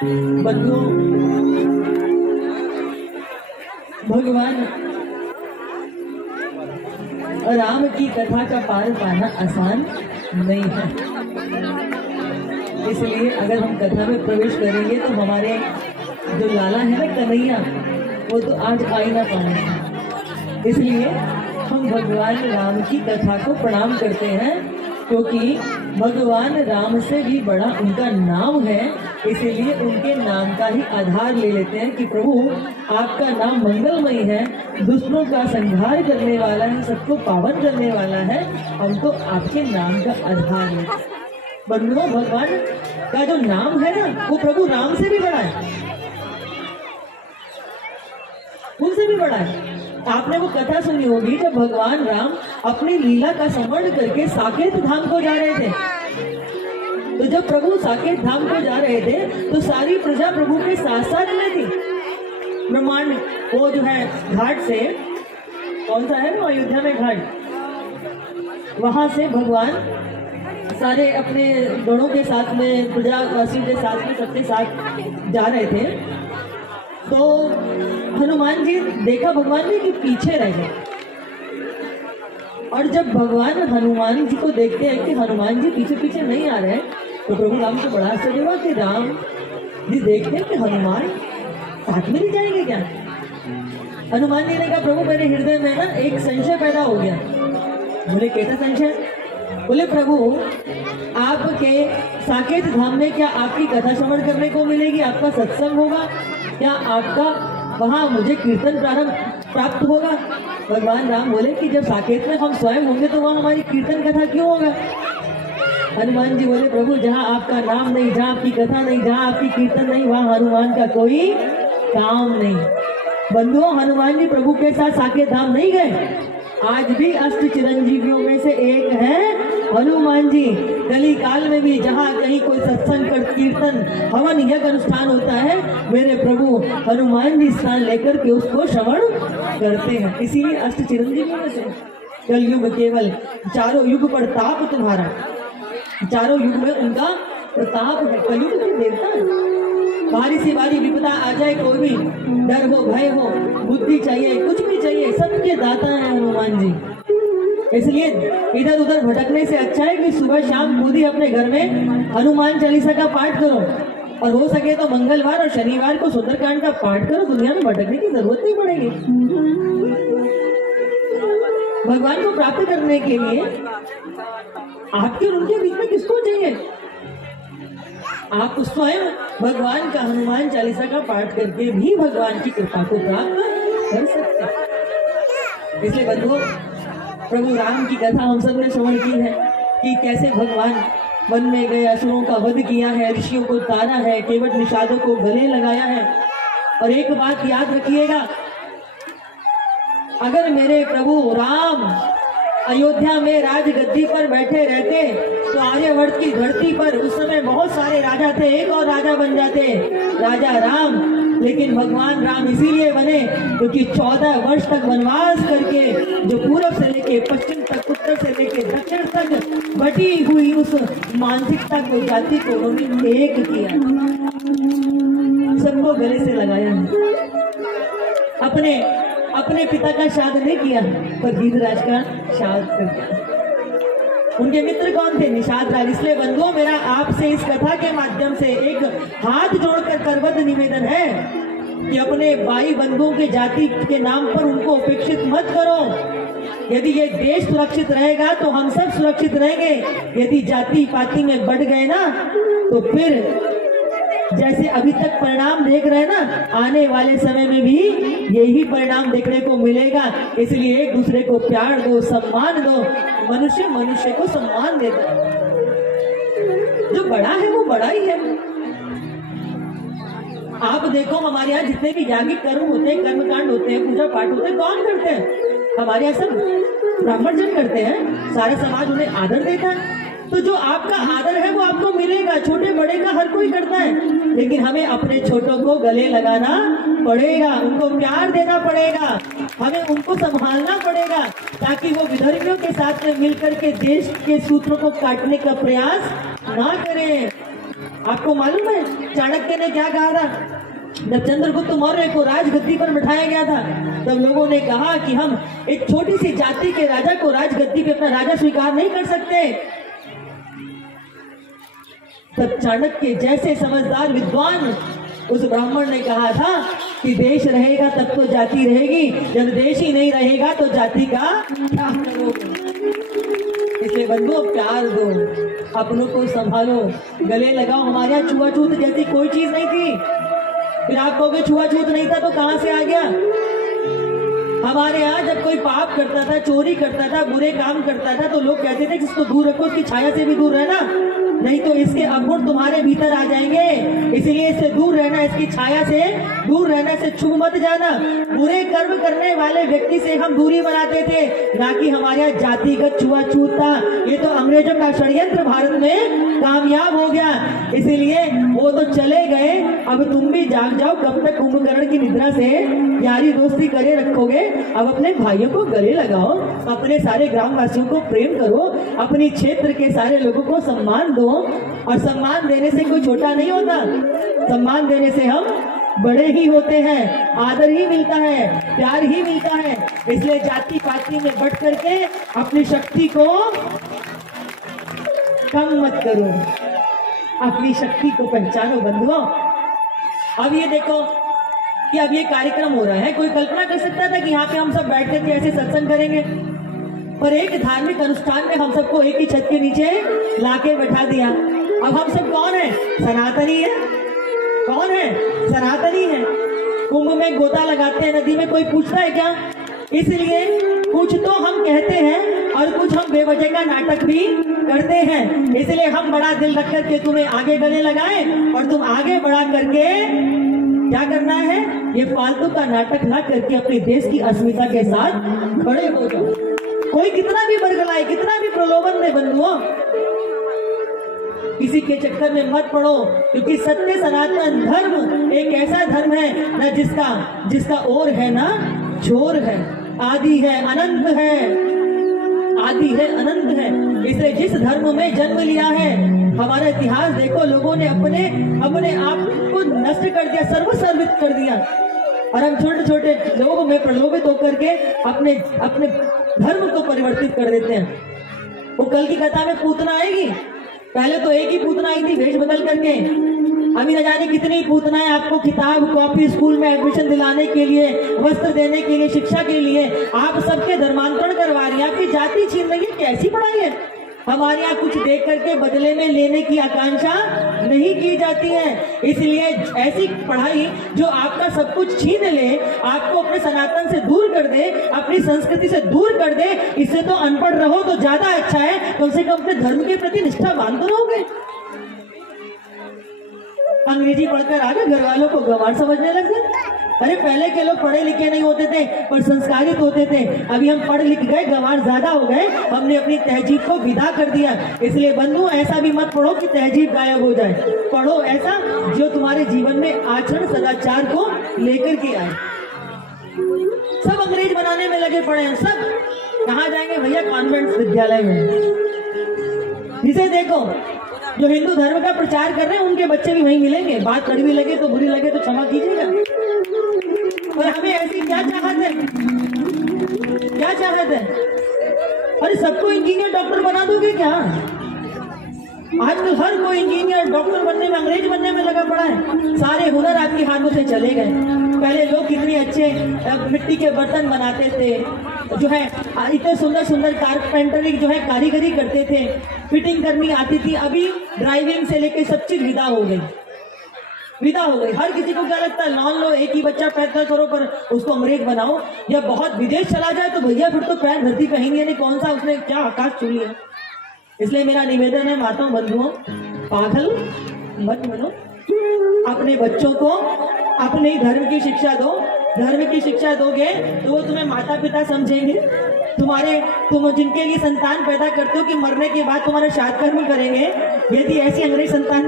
बंधुओं, भगवान राम की कथा का पार पाना आसान नहीं है। इसलिए अगर हम कथा में प्रवेश करेंगे तो हमारे जो लाला है ना कन्हैया, वो तो आज आ ही ना पाएंगे। इसलिए हम भगवान राम की कथा को प्रणाम करते हैं, क्योंकि भगवान राम से भी बड़ा उनका नाम है। इसीलिए उनके नाम का ही आधार ले लेते हैं कि प्रभु आपका नाम मंगलमयी है, दुष्टों का संहार करने वाला है, सबको पावन करने वाला है। हम तो आपके नाम का आधार लेते हैं। बंधुओं, भगवान का जो नाम है ना, वो प्रभु राम से भी बड़ा है, उनसे भी बड़ा है। आपने वो कथा सुनी होगी जब भगवान राम अपनी लीला का स्मरण करके साकेत धाम को जा रहे थे। तो जब प्रभु साकेत धाम को जा रहे थे तो सारी प्रजा प्रभु के साथ साथ में थी। ब्रह्मांड वो जो है घाट से, कौन सा है वो अयोध्या में घाट, वहां से भगवान सारे अपने गणों के साथ में, प्रजावासियों के साथ में, सबके साथ जा रहे थे। तो हनुमान जी देखा भगवान ने कि पीछे रह गए। और जब भगवान हनुमान जी को देखते हैं कि हनुमान जी पीछे पीछे नहीं आ रहे हैं, तो प्रभु राम को बड़ा आश्चर्य हुआ कि राम जी देखते हैं कि हनुमान साथ में नहीं जाएंगे क्या। हनुमान जी ने कहा प्रभु मेरे हृदय में ना एक संशय पैदा हो गया। बोले कैसा संशय? बोले प्रभु आपके साकेत धाम में क्या आपकी कथा श्रवण करने को मिलेगी, आपका सत्संग होगा, क्या आपका वहाँ मुझे कीर्तन प्राप्त होगा? भगवान राम बोले कि जब साकेत में हम स्वयं होंगे तो वहाँ हमारी कीर्तन कथा क्यों होगा? हनुमान जी बोले प्रभु जहाँ आपका नाम नहीं, जहाँ आपकी कथा नहीं, जहाँ आपकी कीर्तन नहीं, वहाँ हनुमान का कोई काम नहीं। बंधुओं, हनुमान जी प्रभु के साथ साकेत धाम नहीं गए। आज भी अष्ट चिरंजीवियों में से एक है हनुमान जी। कली काल में भी जहाँ कहीं कोई सत्संग, कीर्तन, हवन, यज्ञ अनुष्ठान होता है, मेरे प्रभु हनुमान जी स्थान लेकर के उसको श्रवण करते हैं। इसीलिए अष्ट चिरंजीवियों में से कलयुग केवल चारों युग पर ताप तुम्हारा, चारों युग में उनका प्रताप है। कलयुग के देवता है। भारी सी भारी विपदा आ जाए, कोई भी डर हो, भय हो, बुद्धि चाहिए, कुछ भी चाहिए, सबके दाता है हनुमान जी। इसलिए इधर उधर भटकने से अच्छा है कि सुबह शाम खुद ही अपने घर में हनुमान चालीसा का पाठ करो, और हो सके तो मंगलवार और शनिवार को सुंदरकांड का पाठ करो। दुनिया में भटकने की जरूरत नहीं पड़ेगी। भगवान को प्राप्त करने के लिए आपके और उनके बीच में किसको चाहिए? आप स्वयं भगवान का हनुमान चालीसा का पाठ करके भी भगवान की कृपा को प्राप्त कर सकते हैं। इसलिए बंधुओं, प्रभु राम की कथा हम सब ने श्रवण की है कि कैसे भगवान वन में गए, असुरों का वध किया है, ऋषियों को तारा है, केवट निषादों को गले लगाया है। और एक बात याद रखिएगा, अगर मेरे प्रभु राम अयोध्या में राजगद्दी पर बैठे रहते तो आर्यवर्त की धरती पर उस समय बहुत सारे राजा थे, एक और राजा बन जाते, राजा राम। लेकिन भगवान राम इसीलिए बने क्योंकि 14 वर्ष तक वनवास करके जो पूरब से लेके पश्चिम तक, उत्तर से लेके दक्षिण तक बटी हुई उस मानसिकता को, जाति को उन्होंने एक किया, सबको गले से लगाया। अपने पिता का श्राद्ध नहीं किया, पर गीधराज का श्राद्ध कर दिया। उनके मित्र कौन थे? निषाद राज। इसलिए बंधुओं, मेरा आपसे इस कथा के माध्यम से एक हाथ जोड़कर करबद्ध निवेदन है कि अपने भाई बंधुओं के जाति के नाम पर उनको उपेक्षित मत करो। यदि ये देश सुरक्षित रहेगा तो हम सब सुरक्षित रहेंगे। यदि जाति पाति में बढ़ गए ना, तो फिर जैसे अभी तक परिणाम देख रहे हैं ना, आने वाले समय में भी यही परिणाम देखने को मिलेगा। इसलिए एक दूसरे को प्यार दो, सम्मान दो। मनुष्य मनुष्य को सम्मान देता है। जो बड़ा है वो बड़ा ही है। आप देखो, हमारे यहाँ जितने भी याज्ञिक कर्म होते हैं, कर्मकांड होते हैं, पूजा पाठ होते हैं, कौन करते हैं? हमारे यहाँ सब ब्राह्मण जन करते हैं। सारा समाज उन्हें आदर देता है। तो जो आपका आदर है वो आपको मिलेगा। छोटे बड़े का हर कोई करता है, लेकिन हमें अपने छोटों को गले लगाना पड़ेगा, उनको प्यार देना पड़ेगा, हमें उनको संभालना पड़ेगा, ताकि वो विधर्मियों के साथ में मिलकर के देश के सूत्रों को काटने का प्रयास ना करें। आपको मालूम है चाणक्य ने क्या कहा था? जब चंद्रगुप्त मौर्य को राजगद्दी पर बिठाया गया था, तब लोगों ने कहा कि हम एक छोटी सी जाति के राजा को राजगद्दी पे अपना राजा स्वीकार नहीं कर सकते। तब चाणक्य जैसे समझदार विद्वान उस ब्राह्मण ने कहा था कि देश रहेगा तब तो जाति रहेगी, जब देश ही नहीं रहेगा तो जाति का क्या करोगे। इसलिए बंधुओं प्यार दो, अपनों को संभालो, गले लगाओ। हमारे यहाँ छुआछूत जैसी कोई चीज नहीं थी। फिर आप कहोगे छुआछूत नहीं था तो कहां से आ गया? हमारे यहाँ जब कोई पाप करता था, चोरी करता था, बुरे काम करता था, तो लोग कहते थे कि इसको दूर रखो, इसकी छाया से भी दूर रहना, नहीं तो इसके अवगुण तुम्हारे भीतर आ जाएंगे। इसलिए इससे दूर रहना, इसकी छाया से दूर रहना, से छू मत जाना। बुरे कर्म करने वाले व्यक्ति से हम दूरी बनाते थे, ना कि हमारे यहाँ जातिगत छुआछूत था। ये तो अंग्रेजों का षड्यंत्र भारत में कामयाब हो गया। इसीलिए वो तो चले गए, अब तुम भी जाग जाओ। कब तक कुंभकर्ण की निद्रा से यारी दोस्ती करे रखोगे? अब अपने भाइयों को गले लगाओ, अपने सारे ग्रामवासियों को प्रेम करो, अपनी क्षेत्र के सारे लोगों को सम्मान दो। और सम्मान देने से कोई छोटा नहीं होता, सम्मान देने से हम बड़े ही होते हैं, आदर ही मिलता है, प्यार ही मिलता है। इसलिए जाति पाति में बढ़ करके अपनी शक्ति को कम मत करो, अपनी शक्ति को पहचानो बंधुओं। अब ये देखो कि अब ये कार्यक्रम हो रहा है, कोई कल्पना कर सकता था कि यहाँ पे हम सब बैठ करके ऐसे सत्संग करेंगे? पर एक धार्मिक अनुष्ठान में हम सबको एक ही छत के नीचे लाके बैठा दिया। अब हम सब कौन है? सनातनी है। कौन है? सनातनी है। कुंभ में गोता लगाते हैं, नदी में कोई पूछता है क्या? इसलिए कुछ तो हम कहते हैं और कुछ हम बेवजह का नाटक भी करते हैं। इसलिए हम बड़ा दिल रख करके तुम्हें आगे गले लगाए और तुम आगे बढ़ा करके क्या करना है? ये फालतू का नाटक ना करके अपने देश की अस्मिता के साथ खड़े हो जाओ। कोई कितना भी बरगलाए, कितना भी प्रलोभन दे बंधुओं, किसी के चक्कर में मत पड़ो, क्योंकि सत्य सनातन धर्म एक ऐसा धर्म है ना जिसका ओर है ना छोर है, आदि है अनंत है, आदि है अनंत है। इसलिए जिस धर्म में जन्म लिया है, हमारा इतिहास देखो, लोगों ने अपने आप को नष्ट कर दिया, सर्वसर्वित कर दिया, और हम छोटे छोटे लोगों में प्रलोभित होकर के अपने धर्म को परिवर्तित कर देते हैं। वो कल की कथा में पूतना आएगी, पहले तो एक ही पूतना आई थी वेश बदल करके, अभी न जाने कितनी पूतनाएं आपको किताब कॉपी, स्कूल में एडमिशन दिलाने के लिए, वस्त्र देने के लिए, शिक्षा के लिए आप सबके धर्मांतरण करवा रही है, आपकी जाति छीन रही है। कैसी पढ़ाई है? हमारे यहाँ कुछ देख करके बदले में लेने की आकांक्षा नहीं की जाती है। इसलिए ऐसी पढ़ाई जो आपका सब कुछ छीन ले, आपको अपने सनातन से दूर कर दे, अपनी संस्कृति से दूर कर दे, इससे तो अनपढ़ रहो तो ज्यादा अच्छा है। कम से कम अपने धर्म के प्रति निष्ठावान तो रहोगे। अंग्रेजी पढ़कर आगे घर वालों को गंवार समझने लग गए। अरे पहले के लोग पढ़े लिखे नहीं होते थे पर संस्कारित होते थे, अभी हम पढ़ लिख गए, गंवार ज्यादा हो गए, हमने अपनी तहजीब को विदा कर दिया। इसलिए बंधु ऐसा भी मत पढ़ो कि तहजीब गायब हो जाए, पढ़ो ऐसा जो तुम्हारे जीवन में आचरण सदाचार को लेकर के आए। सब अंग्रेज बनाने में लगे पड़े हैं, सब कहाँ जाएंगे भैया? कॉन्वेंट विद्यालय में। जिसे देखो जो हिंदू धर्म का प्रचार कर रहे हैं उनके बच्चे भी वहीं मिलेंगे। बात कड़वी लगे तो, बुरी लगे तो क्षमा कीजिएगा, पर हमें ऐसी क्या चाहत है? क्या चाहत है? अरे सबको इंजीनियर डॉक्टर बना दोगे क्या? आजकल हर कोई इंजीनियर डॉक्टर बनने में, अंग्रेज बनने में लगा पड़ा है। सारे हुनर आपके हाथों से चले गए। पहले लोग कितने अच्छे मिट्टी के बर्तन बनाते थे, जो है इतने सुंदर सुंदर कारपेंटरी जो है कारीगरी करते थे, फिटिंग करनी आती थी। अभी ड्राइविंग से लेके सब चीज विदा हो गई, विदा हो गई। हर किसी को क्या लगता है, लॉन लो, एक ही बच्चा पैदा करो पर उसको अंग्रेज बनाओ, या बहुत विदेश चला जाए तो भैया फिर तो पैर धरती पे हिंगे नहीं, कौन सा उसने क्या आकाश छू लिया। इसलिए मेरा निवेदन है माताओं बंधुओं, पागल मत बनो, अपने बच्चों को अपने धर्म की शिक्षा दो। धर्म की शिक्षा दोगे तो वो तुम्हें माता पिता समझेंगे। तुम जिनके लिए संतान पैदा करते हो कि मरने के बाद तुम्हारा श्राद्ध कर्म करेंगे, यदि ऐसी अंग्रेज संतान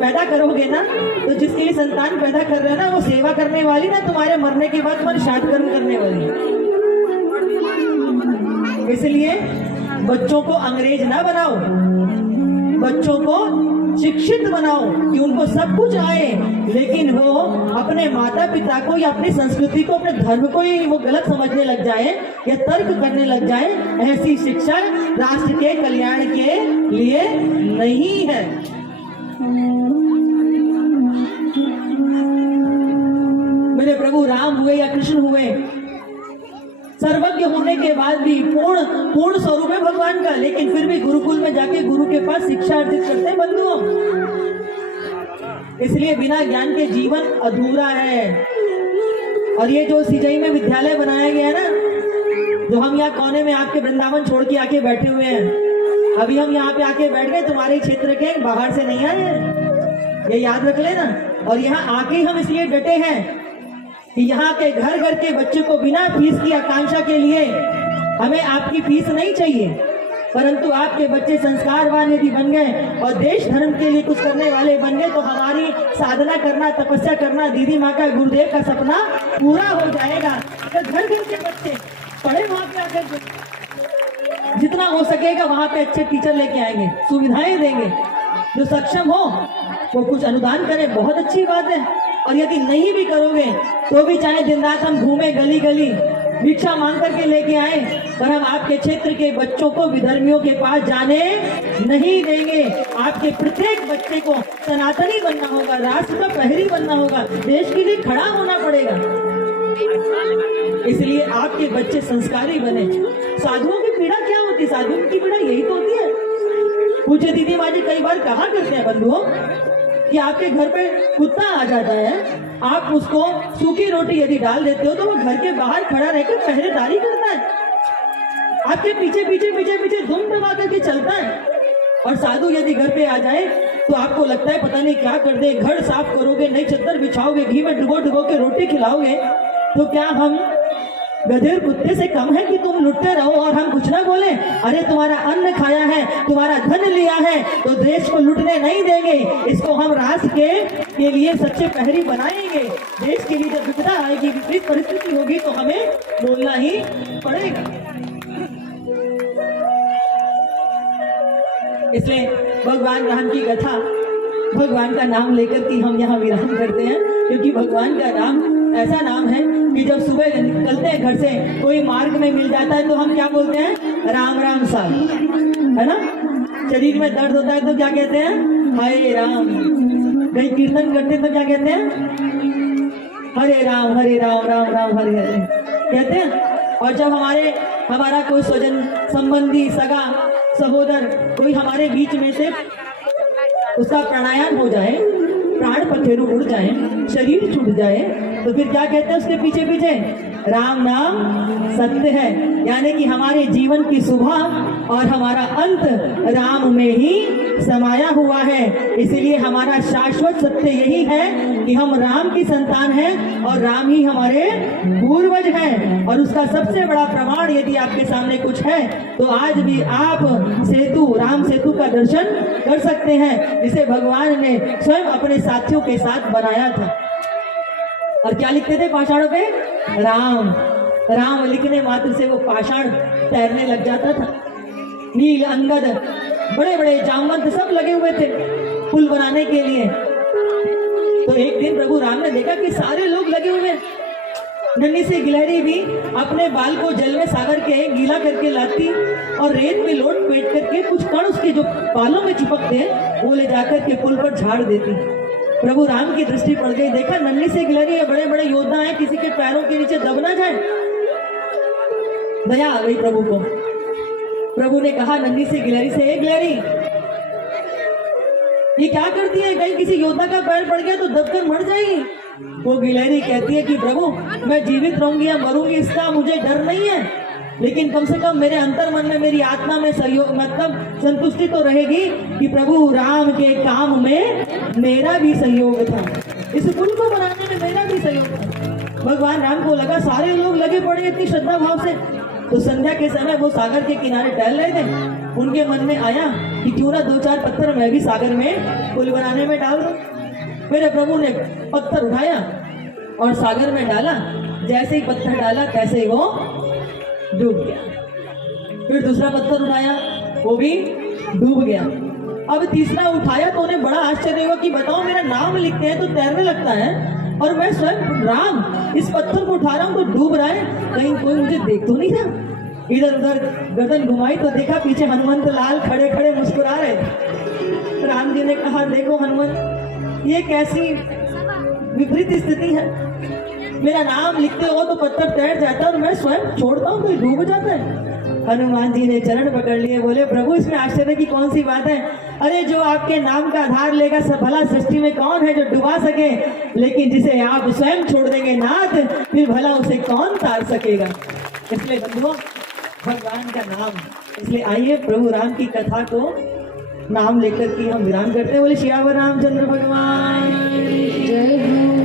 पैदा करोगे ना, तो जिसके लिए संतान पैदा कर रहे हो ना, वो सेवा करने वाली ना, तुम्हारे मरने के बाद तुम्हारे श्राद्ध कर्म करने वाली। इसलिए बच्चों को अंग्रेज ना बनाओ, बच्चों को शिक्षित बनाओ कि उनको सब कुछ आए, लेकिन वो अपने माता पिता को या अपनी संस्कृति को, अपने धर्म को ही वो गलत समझने लग जाए या तर्क करने लग जाए, ऐसी शिक्षा राष्ट्र के कल्याण के लिए नहीं है। मेरे प्रभु राम हुए या कृष्ण हुए, सर्वज्ञ होने के बाद भी पूर्ण स्वरूप है भगवान का, लेकिन फिर भी गुरुकुल में जाके गुरु के पास शिक्षा अर्जित करते हैं बंधुओं। इसलिए बिना ज्ञान के जीवन अधूरा है। और ये जो सिजई में विद्यालय बनाया गया है ना, जो हम यहाँ कोने में आपके वृंदावन छोड़ के आके बैठे हुए हैं, अभी हम यहाँ पे आके बैठ गए, तुम्हारे क्षेत्र के, बाहर से नहीं आए हैं, ये याद रख लेना। और यहाँ आके हम इसलिए डटे हैं कि यहाँ के घर घर के बच्चों को बिना फीस की आकांक्षा के लिए हमें आपकी फीस नहीं चाहिए, परंतु आपके बच्चे संस्कारवान यदि बन गए और देश धर्म के लिए कुछ करने वाले बन गए तो हमारी साधना करना, तपस्या करना, दीदी माँ का, गुरुदेव का सपना पूरा हो जाएगा। तो घर घर के बच्चे पढ़े, वहां पे आकर जितना हो सकेगा वहां पे अच्छे टीचर लेके आएंगे, सुविधाएं देंगे। जो सक्षम हो वो कुछ अनुदान करे, बहुत अच्छी बात है। और यदि नहीं भी करोगे तो भी चाहे दिन रात हम घूमे गली गली, भिक्षा मांग करके लेके आए, पर हम आपके क्षेत्र के बच्चों को विधर्मियों के पास जाने नहीं देंगे। आपके प्रत्येक बच्चे को सनातनी बनना होगा, राष्ट्र का प्रहरी बनना होगा, देश के लिए खड़ा होना पड़ेगा। इसलिए आपके बच्चे संस्कारी बने। साधुओं की पीड़ा क्या होती? साधुओं की पीड़ा यही तो होती है। पूज्य दीदी माँ जी कई बार कहा करते हैं बंधुओं कि आपके घर पे कुत्ता आ जाता है, आप उसको सूखी रोटी यदि डाल देते हो तो वो घर के बाहर खड़ा रहकर पहरेदारी करता है, आपके पीछे पीछे पीछे पीछे धुन दबा करके चलता है। और साधु यदि घर पे आ जाए तो आपको लगता है पता नहीं क्या कर दे, घर साफ करोगे, नई चद्दर बिछाओगे, घी में डुबो डुबो के रोटी खिलाओगे। तो क्या हम गधेर कुत्ते से कम है कि तुम लुटते रहो और हम कुछ ना बोले? अरे तुम्हारा अन्न खाया है, तुम्हारा धन लिया है, तो देश को लुटने नहीं देंगे। इसको हम राष्ट्र के लिए सच्चे प्रहरी बनाएंगे। देश के लिए जब विपदा आएगी, विपरीत परिस्थिति होगी तो हमें बोलना ही पड़ेगा। इसलिए भगवान राम की कथा, भगवान का नाम लेकर के हम यहाँ विराम करते हैं, क्योंकि भगवान का नाम ऐसा नाम है कि जब सुबह निकलते हैं घर से, कोई मार्ग में मिल जाता है तो हम क्या बोलते हैं? राम राम साहब, है ना। शरीर में दर्द होता है तो क्या कहते हैं? हरे राम। कहीं कीर्तन करते तो क्या कहते हैं? हरे राम राम राम हरे हरे कहते हैं। और जब हमारा कोई स्वजन संबंधी, सगा सहोदर कोई हमारे बीच में से उसका प्राणायाम हो जाए, प्राण पखेरु उड़ जाए, शरीर छूट जाए, तो फिर क्या कहते हैं उसके पीछे पीछे? राम नाम सत्य है। यानी कि हमारे जीवन की सुबह और हमारा अंत राम में ही समाया हुआ है। इसलिए हमारा शाश्वत सत्य यही है कि हम राम की संतान हैं और राम ही हमारे पूर्वज हैं। और उसका सबसे बड़ा प्रमाण यदि आपके सामने कुछ है तो आज भी आप राम सेतु का दर्शन कर सकते हैं, जिसे भगवान ने स्वयं अपने साथियों के साथ बनाया था। और क्या लिखते थे पाषाणों पे? राम। राम लिखने मात्र से वो पाषाण तैरने लग जाता था। नील, अंगद, बड़े बड़े जामवंत सब लगे हुए थे पुल बनाने के लिए। तो एक दिन प्रभु राम ने देखा कि सारे लोग लगे हुए हैं। नन्ही सी गिलहरी भी अपने बाल को जल में सागर के गीला करके लाती और रेत में लोट पेट करके कुछ कण उसके जो बालों में चिपकते हैं वो ले जाकर के पुल पर झाड़ देती। प्रभु राम की दृष्टि पड़ गई, देखा नन्ही सी गिलहरी है, बड़े बड़े योद्धा हैं, किसी के पैरों के नीचे दब ना जाए। दया आ गई प्रभु को। प्रभु ने कहा नन्ही सी गिलहरी से, एक गिलहरी ये क्या करती है? कहीं किसी योद्धा का पैर पड़ गया तो दबकर मर जाएगी। वो गिलहरी कहती है कि प्रभु मैं जीवित रहूंगी या मरूंगी इसका मुझे डर नहीं है, लेकिन कम से कम मेरे अंतर मन में, मेरी आत्मा में सहयोग, मतलब संतुष्टि तो रहेगी कि प्रभु राम के काम में मेरा भी सहयोग था, इस पुल को बनाने में मेरा भी सहयोग था। भगवान राम को लगा सारे लोग लगे पड़े इतनी श्रद्धा भाव से। तो संध्या के समय वो सागर के किनारे टहल रहे थे, उनके मन में आया कि क्यों ना 2-4 पत्थर मैं भी सागर में पुल बनाने में डाल दूं। मेरे प्रभु ने पत्थर उठाया और सागर में डाला। जैसे ही पत्थर डाला तैसे ही वो डूब गया। फिर दूसरा पत्थर उठाया, वो भी डूब गया। अब तीसरा उठाया तो उन्हें बड़ा आश्चर्य हुआ कि बताओ मेरा नाम लिखते हैं तो तैरने लगता है और मैं स्वयं राम इस पत्थर को उठा रहा हूँ तो डूब रहा है, कहीं कोई मुझे देख तो नहीं रहा। इधर उधर गर्दन घुमाई तो देखा पीछे हनुमंत लाल खड़े खड़े मुस्कुरा रहे थे। राम जी ने कहा देखो हनुमंत, ये कैसी विपरीत स्थिति है, मेरा नाम लिखते हो तो पत्थर तैर जाता है और मैं स्वयं छोड़ता हूँ तो डूब जाता है। हनुमान जी ने चरण पकड़ लिए, बोले प्रभु इसमें आश्चर्य की कौन सी बात है, अरे जो आपके नाम का आधार लेगा सब भला सृष्टि में कौन है जो डुबा सके, लेकिन जिसे आप स्वयं छोड़ देंगे नाथ फिर भला उसे कौन तार सकेगा। इसलिए बंधुओं भगवान का नाम, इसलिए आइए प्रभु राम की कथा को नाम लेकर के हम विराम करते हैं। बोले श्यावर रामचंद्र भगवान जय हो।